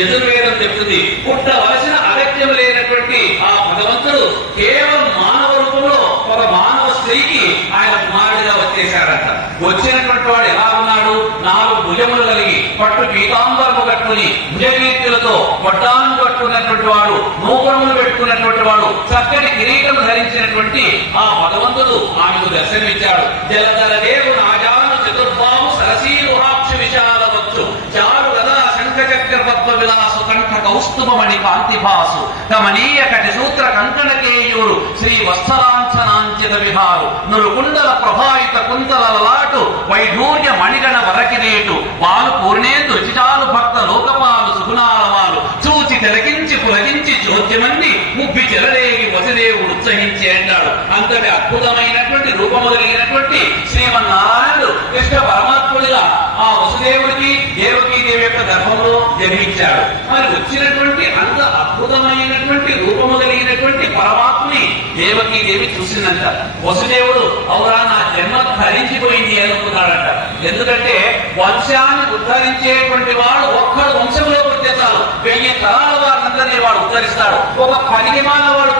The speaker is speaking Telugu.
యజుర్వేదం చెప్తుంది. పుట్టవలసిన అగత్యం లేనటువంటి ఆ భగవంతుడు కేవలం మానవ రూపంలో ఒక మానవ స్త్రీకి ఆయన కుమారుడిగా వచ్చేశారట వచ్చినటువంటి వాడు ఎలా ఉన్నాడు? నాలుగు భుజములు కలిగి పట్టు పీతాంబరము కట్టుకుని భుజకీర్తులతో వడ్డాను కట్టుకున్నటువంటి వాడు నూపరములు పెట్టుకున్నటువంటి వాడు చక్కటి కిరీటం ధరించినటువంటి ఆ భగవంతుడు ఆమెకు దర్శనమిచ్చాడు. జలధర దేవు నాజాను విలాసు కంఠ కౌస్తుభమణి కాంతిభాసు కమనీయ కటి సూత్ర కంకణ కేయూరు శ్రీ వత్సలాంఛనాంచిత విహారు నురుకుండల ప్రభావిత కుంతల లాటు వైఢూర్య మణిగణ వరకినేటు వాలు పూర్ణేందు రుచిచాలు భక్త లోకపాలు సుగుణాలవాలు చూచి తిలకించి పులకించి చోద్యమంది ముబ్బి చెలరేగి వసుదేవుడు ఉత్సహించి అన్నాడు. అంతటి అద్భుతమైనటువంటి రూపము కలిగినటువంటి గర్భంలో జన్మించాడు. మరి వచ్చినటువంటి అంత అద్భుతమైనటువంటి రూపము కలిగినటువంటి పరమాత్మని దేవకీ దేవి చూసిందంట. వసుదేవుడు అవురా నా జన్మ ధరించిపోయింది అనుకున్నాడంట. ఎందుకంటే వంశాన్ని ఉద్ధరించేటువంటి వాడు ఒక్కడు వంశంలో పుడితే వెయ్యి తరాల వారందరినీ వాడు ఉద్ధరిస్తాడు. ఒక పనికి వాడు